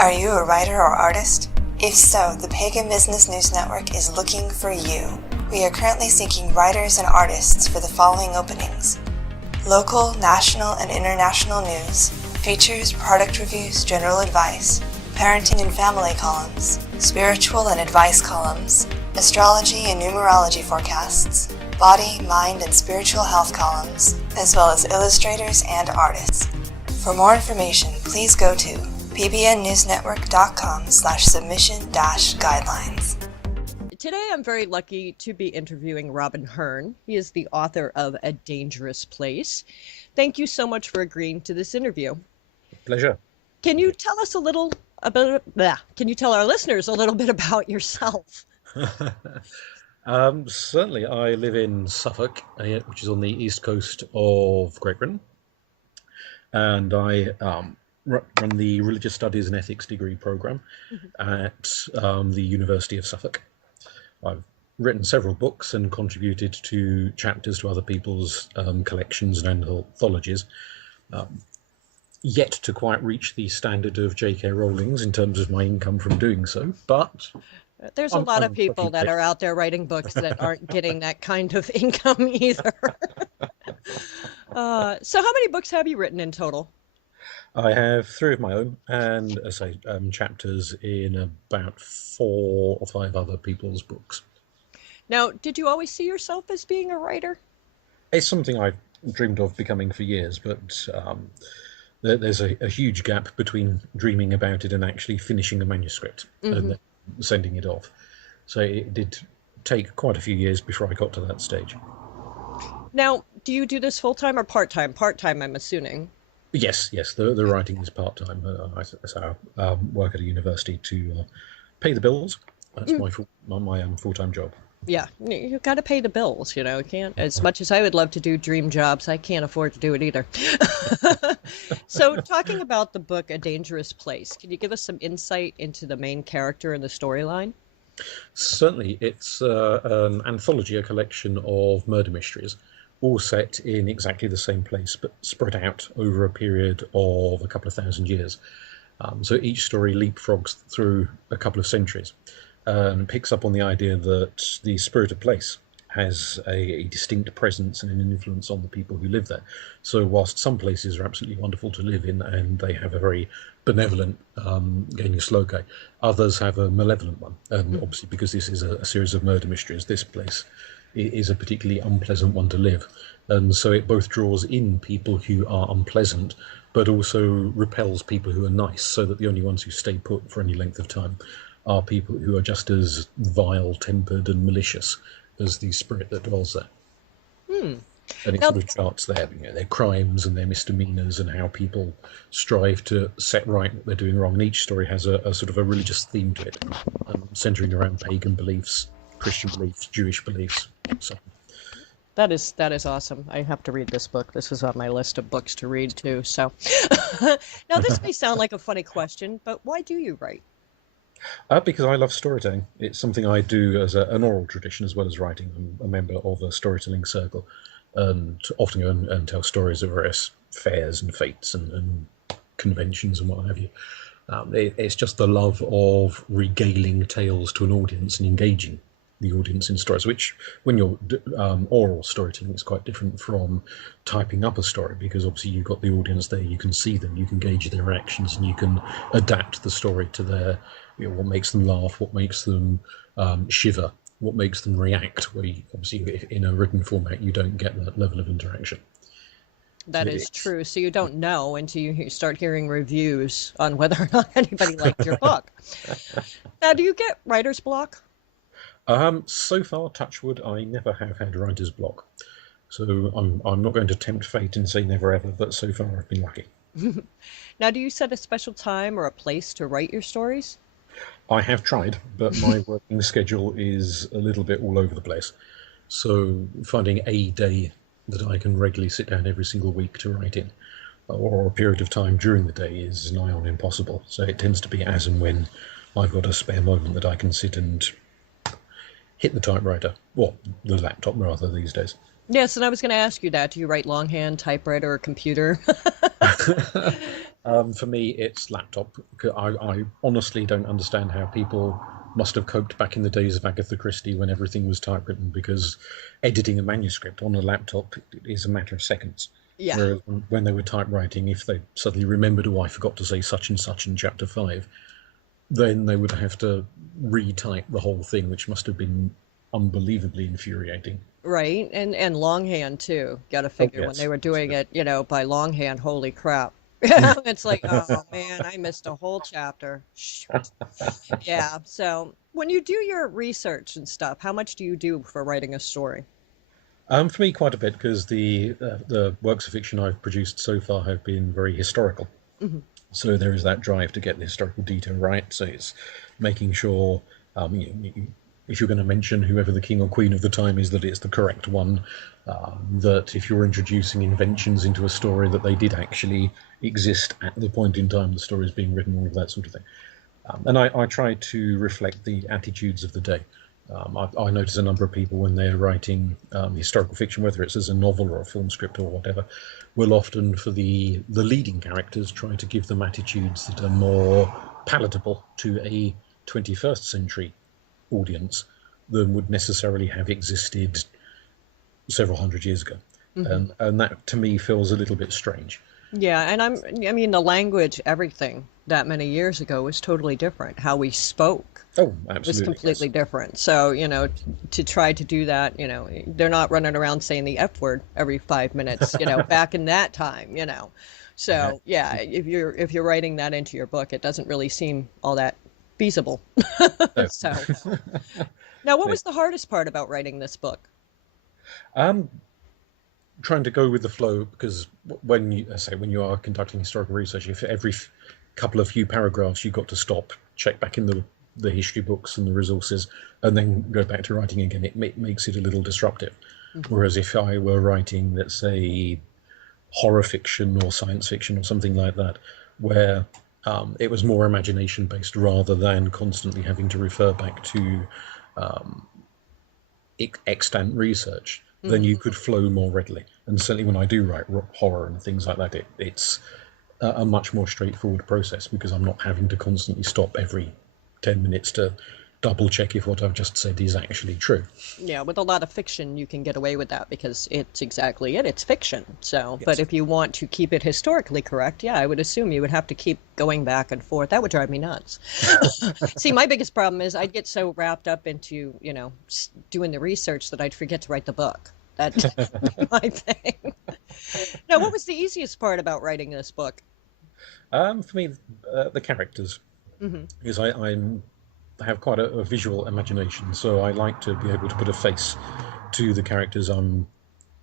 Are you a writer or artist? If so, the Pagan Business News Network is looking for you. We are currently seeking writers and artists for the following openings: local, national, and international news, features, product reviews, general advice, parenting and family columns, spiritual and advice columns, astrology and numerology forecasts, body, mind, and spiritual health columns, as well as illustrators and artists. For more information, please go to pbnnewsnetwork.com/submission-guidelines. Today I'm very lucky to be interviewing Robin Herne. He is the author of A Dangerous Place. Thank you so much for agreeing to this interview. Pleasure. Can you tell us a little about, can you tell our listeners a little bit about yourself? Certainly, I live in Suffolk, which is on the east coast of Great Britain, and I run the Religious Studies and Ethics degree program at the University of Suffolk. I've written several books and contributed to chapters to other people's collections and anthologies. Yet to quite reach the standard of J.K. Rowling's in terms of my income from doing so, but there's a lot of people that are out there writing books that aren't getting that kind of income either. So how many books have you written in total? I have 3 of my own, and as I say, chapters in about 4 or 5 other people's books. Now, did you always see yourself as being a writer? It's something I've dreamed of becoming for years, but there's a huge gap between dreaming about it and actually finishing a manuscript and then sending it off. So it did take quite a few years before I got to that stage. Now, do you do this full-time or part-time? Part-time, I'm assuming. Yes. The writing is part-time. I work at a university to pay the bills. That's my full-time job. Yeah, you got to pay the bills, you know. You can't, as much as I would love to do dream jobs, I can't afford to do it either. So talking about the book, A Dangerous Place, can you give us some insight into the main character and the storyline? Certainly. It's an anthology, a collection of murder mysteries, all set in exactly the same place, but spread out over a period of a couple of thousand years. So each story leapfrogs through a couple of centuries. And picks up on the idea that the spirit of place has a distinct presence and an influence on the people who live there. So whilst some places are absolutely wonderful to live in and they have a very benevolent genius loci, others have a malevolent one. And obviously, because this is a series of murder mysteries, this place is a particularly unpleasant one to live. And so it both draws in people who are unpleasant, but also repels people who are nice, so that the only ones who stay put for any length of time are people who are just as vile-tempered and malicious as the spirit that dwells there. And it sort of charts their crimes and their misdemeanors and how people strive to set right what they're doing wrong. And each story has a sort of a religious theme to it, centering around pagan beliefs, Christian beliefs, Jewish beliefs. So That is awesome. I have to read this book. This is on my list of books to read too. So now this may sound like a funny question, but why do you write? Because I love storytelling. It's something I do as an oral tradition as well as writing. I'm a member of a storytelling circle and often go and tell stories at various fairs and fetes and conventions and what have you. It's just the love of regaling tales to an audience and engaging the audience in stories, which when you're oral storytelling, it's quite different from typing up a story, because obviously you've got the audience there, you can see them, you can gauge their reactions, and you can adapt the story to their, what makes them laugh, what makes them shiver, what makes them react, where obviously in a written format you don't get that level of interaction. That is true. So you don't know until you start hearing reviews on whether or not anybody liked your book. Now, do you get writer's block? So far, touch wood, I never have had writer's block. So I'm not going to tempt fate and say never ever, but so far I've been lucky. Now, do you set a special time or a place to write your stories? I have tried, but my working schedule is a little bit all over the place. So finding a day that I can regularly sit down every single week to write in, or a period of time during the day, is nigh on impossible. So it tends to be as and when I've got a spare moment that I can sit and hit the typewriter, well, the laptop rather these days. Yes, and I was going to ask you that. Do you write longhand, typewriter, or computer? For me, it's laptop. I honestly don't understand how people must have coped back in the days of Agatha Christie when everything was typewritten, because editing a manuscript on a laptop is a matter of seconds. Yeah. Whereas when they were typewriting, if they suddenly remembered, oh, I forgot to say such and such in chapter 5, then they would have to retype the whole thing, which must have been unbelievably infuriating. Right. And longhand too. Got to Oh, figure when yes. they were doing it, by longhand, holy crap. It's like, oh man, I missed a whole chapter. Shoot. Yeah. So when you do your research and stuff, how much do you do for writing a story? For me, quite a bit, because the works of fiction I've produced so far have been very historical. Hmm. So there is that drive to get the historical detail right. So it's making sure, if you're going to mention whoever the king or queen of the time is, that it's the correct one. That if you're introducing inventions into a story, that they did actually exist at the point in time the story is being written, all of that sort of thing. And I try to reflect the attitudes of the day. I notice a number of people when they're writing historical fiction, whether it's as a novel or a film script or whatever, will often, for the leading characters, try to give them attitudes that are more palatable to a 21st century audience than would necessarily have existed several hundred years ago. Hmm. And that, to me, feels a little bit strange. Yeah, and I mean, the language, everything that many years ago was totally different. How we spoke Oh, was absolutely, yes. completely different. So, to try to do that, they're not running around saying the F word every 5 minutes, back in that time. Yeah. So, yeah, if you're writing that into your book, it doesn't really seem all that feasible. No. So, now what was the hardest part about writing this book? Um, Trying to go with the flow, because when you say when you are conducting historical research, if every couple of few paragraphs you've got to stop, check back in the history books and the resources, and then go back to writing again, it makes it a little disruptive. Hmm. Whereas if I were writing, let's say, horror fiction or science fiction or something like that, where it was more imagination based rather than constantly having to refer back to extant research, then Hmm. you could flow more readily. And certainly when I do write horror and things like that, it's a much more straightforward process, because I'm not having to constantly stop every 10 minutes to double check if what I've just said is actually true. Yeah, with a lot of fiction, you can get away with that because it's exactly it. It's fiction. So, but Yes. if you want to keep it historically correct, yeah, I would assume you would have to keep going back and forth. That would drive me nuts. See, my biggest problem is I'd get so wrapped up into, doing the research that I'd forget to write the book. That's my thing. Now, what was the easiest part about writing this book? For me, the characters, Hmm. because I have quite a visual imagination, so I like to be able to put a face to the characters I'm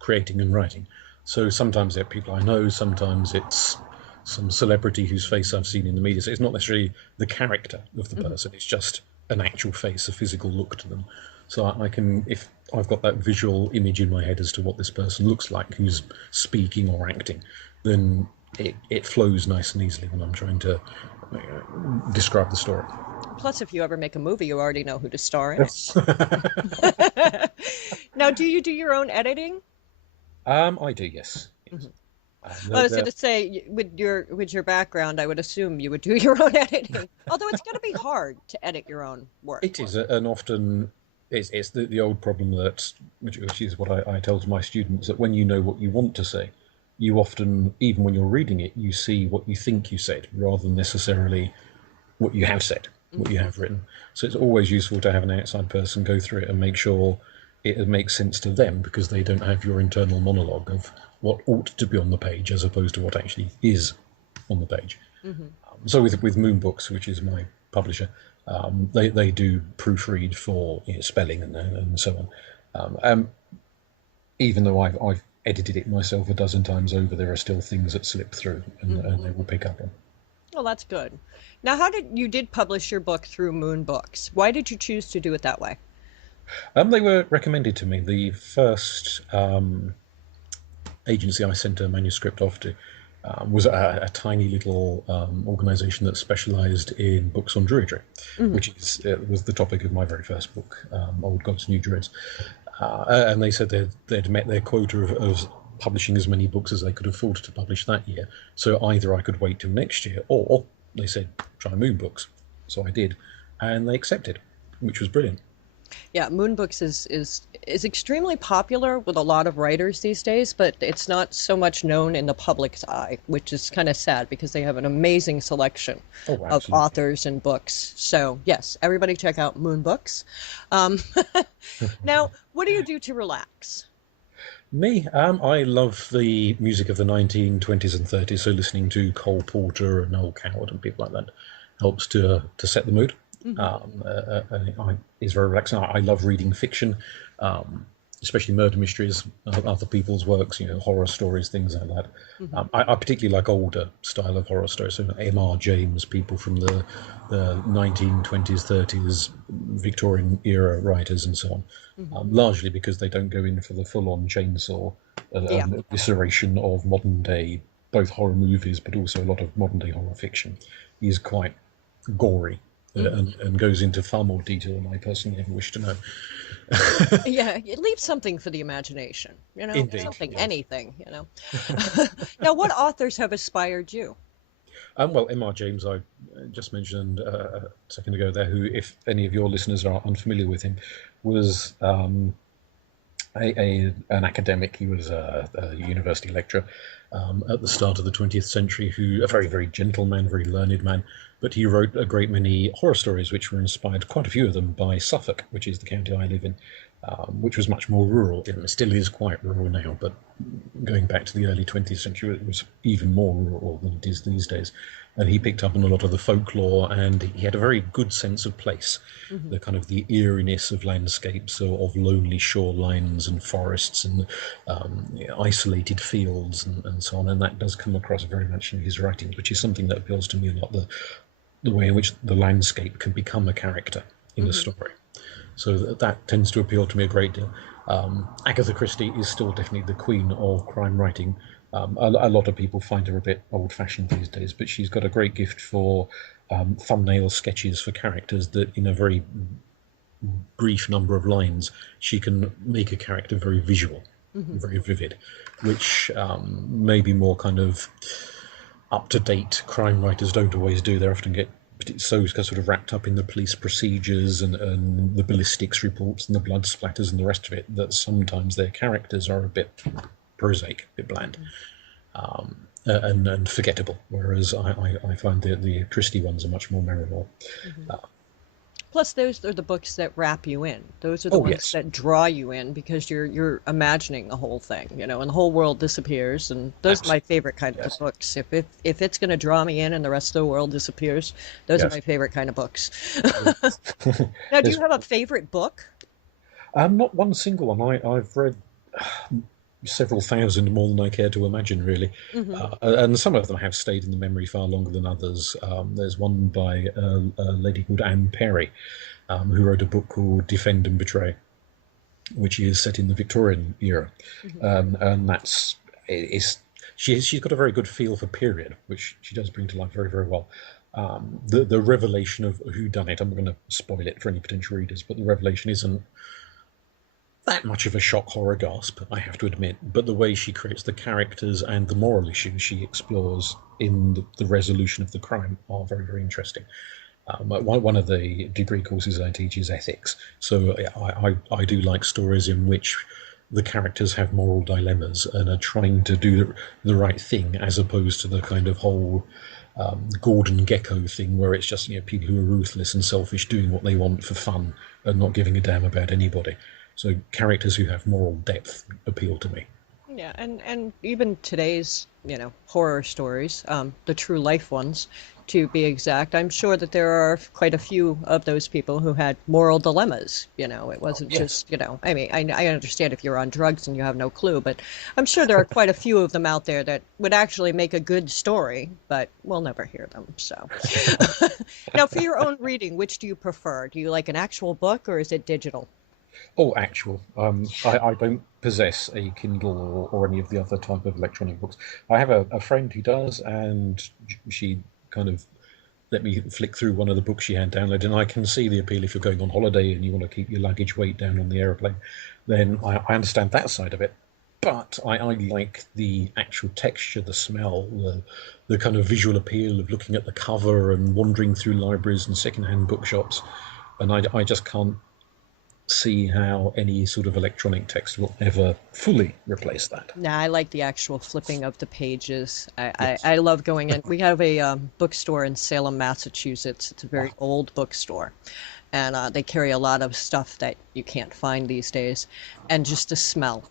creating and writing. So sometimes they're people I know, sometimes it's some celebrity whose face I've seen in the media. So it's not necessarily the character of the Hmm. person, it's just an actual face, a physical look to them. So I can, if I've got that visual image in my head as to what this person looks like who's speaking or acting, then it flows nice and easily when I'm trying to describe the story. Plus, if you ever make a movie, you already know who to star in Yes. it. Now, do you do your own editing? I do, yes. Yes. Mhm. Well, I The, was going the, to say, with your background, I would assume you would do your own editing. Although it's going to be hard to edit your own work. it is, and often it's the old problem that, which is what I tell to my students, that when you know what you want to say, you often, even when you're reading it, you see what you think you said rather than necessarily what you have said, what you Hmm. have written. So it's always useful to have an outside person go through it and make sure it makes sense to them, because they don't have your internal monologue of what ought to be on the page as opposed to what actually is on the page. Hmm. So with Moon Books, which is my publisher, they do proofread for spelling and so on. Even though I've edited it myself a dozen times over, there are still things that slip through, and Hmm. they will pick up on. Well, that's good. Now, how did you did publish your book through Moon Books? Why did you choose to do it that way? They were recommended to me. The first agency I sent a manuscript off to was a tiny little organisation that specialised in books on Druidry, Hmm. which was the topic of my very first book, Old Gods, New Druids. And they said they'd met their quota of publishing as many books as they could afford to publish that year. So either I could wait till next year, or they said, try Moon Books. So I did, and they accepted, which was brilliant. Yeah, Moonbooks is extremely popular with a lot of writers these days, but it's not so much known in the public's eye, which is kind of sad because they have an amazing selection Oh, of absolutely. authors and books. So yes, everybody check out Moonbooks. Um, now, what do you do to relax? Me, I love the music of the 1920s and 30s, so listening to Cole Porter and Noel Coward and people like that helps to set the mood. Hmm. Is very relaxing. I love reading fiction, especially murder mysteries, other people's works, horror stories, things like that. Hmm. I particularly like older style of horror stories, so M.R. James, people from the 1920s, 30s, Victorian era writers, and so on. Hmm. Largely because they don't go in for the full-on chainsaw Yeah. evisceration of modern day, both horror movies, but also a lot of modern day horror fiction is quite gory. Hmm. And goes into far more detail than I personally ever wish to know. Yeah, it leaves something for the imagination, Indeed, something, yes. anything. Now, what authors have inspired you? Well, M.R. James, I just mentioned a second ago there, who, if any of your listeners are unfamiliar with him, was an academic. He was a university lecturer at the start of the 20th century, a very, very gentle man, very learned man, but he wrote a great many horror stories which were inspired, quite a few of them, by Suffolk, which is the county I live in, which was much more rural. It still is quite rural now, but going back to the early 20th century, it was even more rural than it is these days. And he picked up on a lot of the folklore, and he had a very good sense of place, Hmm. the kind of the eeriness of landscapes, of lonely shorelines and forests and isolated fields and so on. And that does come across very much in his writings, which is something that appeals to me a lot, the way in which the landscape can become a character in a Hmm. story. So that tends to appeal to me a great deal. Agatha Christie is still definitely the queen of crime writing. A lot of people find her a bit old-fashioned these days, but she's got a great gift for thumbnail sketches for characters that, in a very brief number of lines, she can make a character very visual, Hmm. very vivid, which maybe more kind of up-to-date crime writers don't always do. They often get so sort of wrapped up in the police procedures and the ballistics reports and the blood splatters and the rest of it that sometimes their characters are a bit prosaic, a bit bland, and forgettable. Whereas I find the Christie ones are much more memorable. Hmm. Plus, those are the books that wrap you in. Those are the Oh ones yes, that draw you in because you're imagining the whole thing, and the whole world disappears. And those are my absolutely, favorite kind of yes, books. If it's going to draw me in and the rest of the world disappears, those are yes, my favorite kind of books. yes. Now, do you There's have a favorite book? not one single one. I've read several thousand, more than I care to imagine, really. Hmm. And some of them have stayed in the memory far longer than others. There's one by a lady called Anne Perry, who wrote a book called Defend and Betray, which is set in the Victorian era, Hmm. and she's got a very good feel for period, which she does bring to life very, very well. The revelation of who done it, I'm not going to spoil it for any potential readers, but the revelation isn't that much of a shock horror gasp, I have to admit, but the way she creates the characters and the moral issues she explores in the resolution of the crime are very, very interesting. One of the degree courses I teach is ethics, so I do like stories in which the characters have moral dilemmas and are trying to do the right thing, as opposed to the kind of whole Gordon Gecko thing where it's just people who are ruthless and selfish doing what they want for fun and not giving a damn about anybody. So characters who have moral depth appeal to me. Yeah, and even today's, horror stories, the true life ones, to be exact, I'm sure that there are quite a few of those people who had moral dilemmas. It Oh wasn't yes, just, I mean, I understand if you're on drugs and you have no clue, but I'm sure there are quite a few of them out there that would actually make a good story, but we'll never hear them. So, now for your own reading, which do you prefer? Do you like an actual book or is it digital? oh actual. I don't possess a Kindle or any of the other type of electronic books. I have a friend who does, and she kind of let me flick through one of the books she had downloaded, and I can see the appeal if you're going on holiday and you want to keep your luggage weight down on the aeroplane. Then I understand that side of it. but I like the actual texture, the smell, the kind of visual appeal of looking at the cover and wandering through libraries and secondhand bookshops. And I just can't see how any sort of electronic text will ever fully replace that. Nah, I like the actual flipping of the pages. Yes. I love going in. We have a bookstore in Salem, Massachusetts. It's a very Wow. old bookstore, and they carry a lot of stuff that you can't find these days. And just the smell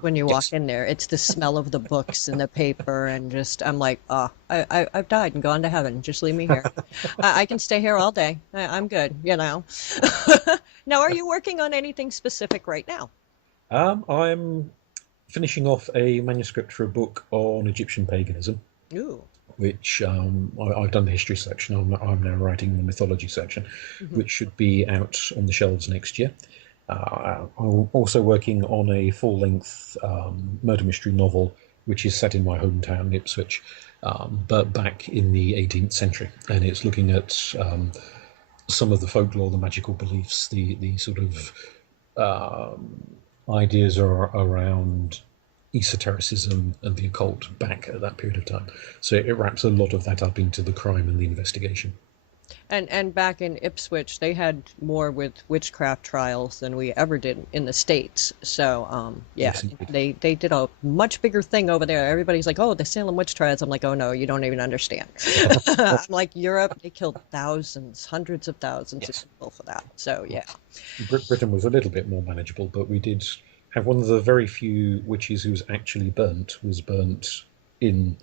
when you walk Yes. in there, it's the smell of the books and the paper, and just I'm like, oh, I've died and gone to heaven. Just leave me here. I can stay here all day. I'm good, you know. Now, are you working on anything specific right now? I'm finishing off a manuscript for a book on Egyptian paganism, Ooh. which I've done the history section. I'm now writing the mythology section, Hmm. which should be out on the shelves next year. I'm also working on a full-length murder mystery novel, which is set in my hometown, Ipswich, but back in the 18th century, and it's looking at some of the folklore, the magical beliefs, the sort of ideas are around esotericism and the occult back at that period of time. So it wraps a lot of that up into the crime and the investigation. And back in Ipswich, they had more with witchcraft trials than we ever did in the States. So, yeah, Yes, indeed. they did a much bigger thing over there. Everybody's like, "Oh, the Salem witch trials." I'm like, "Oh no, you don't even understand." I'm like, Europe, they killed thousands, hundreds of thousands of Yes. people for that. So, yeah. Britain was a little bit more manageable, but we did have one of the very few witches who was actually burnt in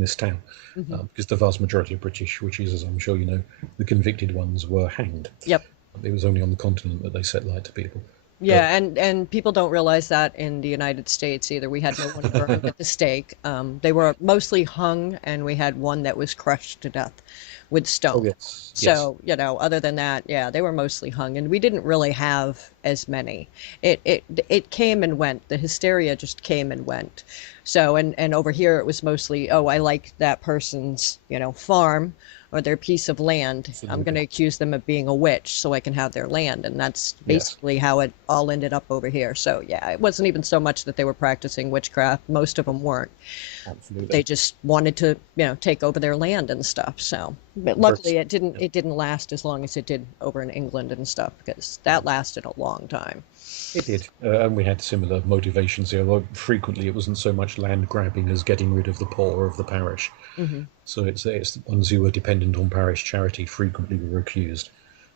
this town, Hmm. because the vast majority of British witches, as I'm sure you know, the convicted ones were hanged. Yep. It was only on the continent that they set light to people. But Yeah, and people don't realize that in the United States either. We had no one burned at the stake. They were mostly hung, and we had one that was crushed to death with oh stone. yes, yes, So, you know, other than that, yeah, they were mostly hung, and we didn't really have as many. It came and went. The hysteria just came and went. So, and over here it was mostly, oh, I like that person's, you know, farm or their piece of land. I'm going absolutely, to accuse them of being a witch so I can have their land. And that's yes, basically how it all ended up over here. So, yeah, it wasn't even so much that they were practicing witchcraft. Most of them weren't. They absolutely. just wanted to, you know, take over their land and stuff. So, but But luckily it didn't last as long as it did over in England and stuff because that lasted a long time. it did, and we had similar motivations here. Although frequently it wasn't so much land grabbing as getting rid of the poor of the parish. Hmm. So it's the ones who were dependent on parish charity frequently were accused.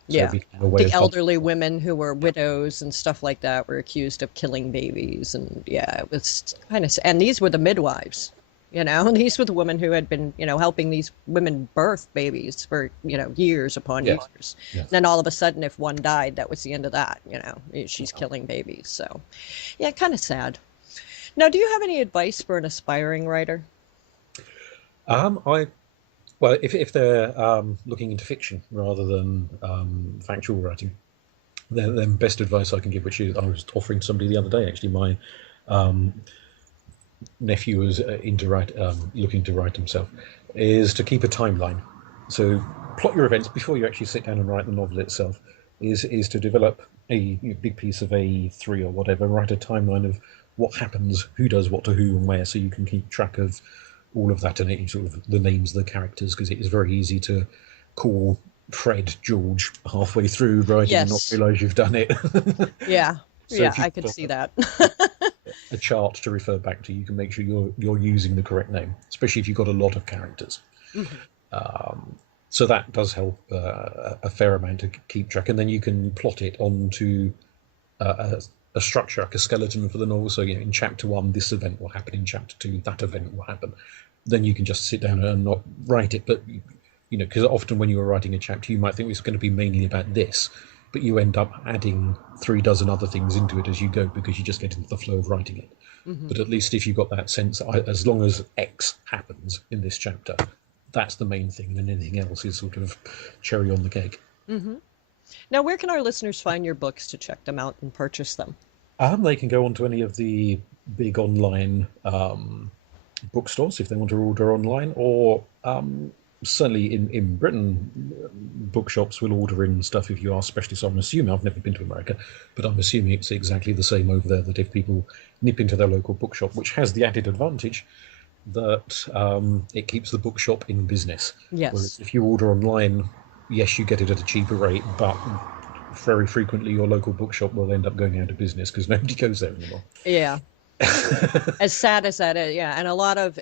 So it Yeah. became a way The of hunting. elderly women who were widows and stuff like that were accused of killing babies. And yeah, it was kind of, and these were the midwives, you know, these were the women who had been, you know, helping these women birth babies for, you know, years upon Yes, years. yes. Then all of a sudden, if one died, that was the end of that, you know, she's killing babies. So yeah, kind of sad. Now, do you have any advice for an aspiring writer? I well, if they're looking into fiction rather than factual writing, then best advice I can give, which is I was offering somebody the other day. Actually, my nephew was looking to write himself, is to keep a timeline. So plot your events before you actually sit down and write the novel itself. Is to develop a big piece of A3 or whatever, write a timeline of what happens, who does what to who and where, so you can keep track of all of that and sort of the names of the characters, because it is very easy to call Fred George halfway through writing and not Yes. realise you've done it. Yeah. So Yeah, if I you've could got see that. a chart to refer back to, you can make sure you're using the correct name, especially if you've got a lot of characters. Hmm. So that does help a fair amount to keep track, and then you can plot it onto a structure, like a skeleton for the novel. So in chapter one, this event will happen. In chapter two, that event will happen. Then you can just sit down and not write it, but because often when you are writing a chapter, you might think it's going to be mainly about this, but you end up adding 3 dozen other things into it as you go because you just get into the flow of writing it. Hmm. But at least if you've got that sense, as long as X happens in this chapter, that's the main thing, and anything else is sort of cherry on the cake. Hmm. Now, where can our listeners find your books to check them out and purchase them? They can go on to any of the big online bookstores if they want to order online, or certainly in Britain, bookshops will order in stuff if you ask specialists. I'm assuming, I've never been to America, but I'm assuming it's exactly the same over there, that if people nip into their local bookshop, which has the added advantage that it keeps the bookshop in business. Yes. Whereas if you order online, yes, you get it at a cheaper rate, but very frequently your local bookshop will end up going out of business because nobody goes there anymore. Yeah. As sad as that is, yeah. And a lot of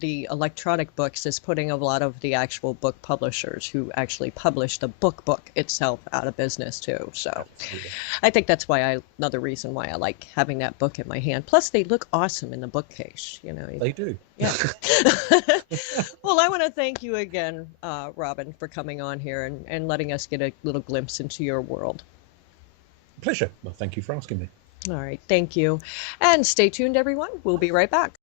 the electronic books is putting a lot of the actual book publishers who actually publish the book itself out of business too. So Absolutely. I think that's another reason why I like having that book in my hand. Plus they look awesome in the bookcase, They do. Yeah. Well, I want to thank you again, Robin, for coming on here and letting us get a little glimpse into your world. Pleasure. Well, thank you for asking me. All right, thank you. And stay tuned, everyone. We'll be right back.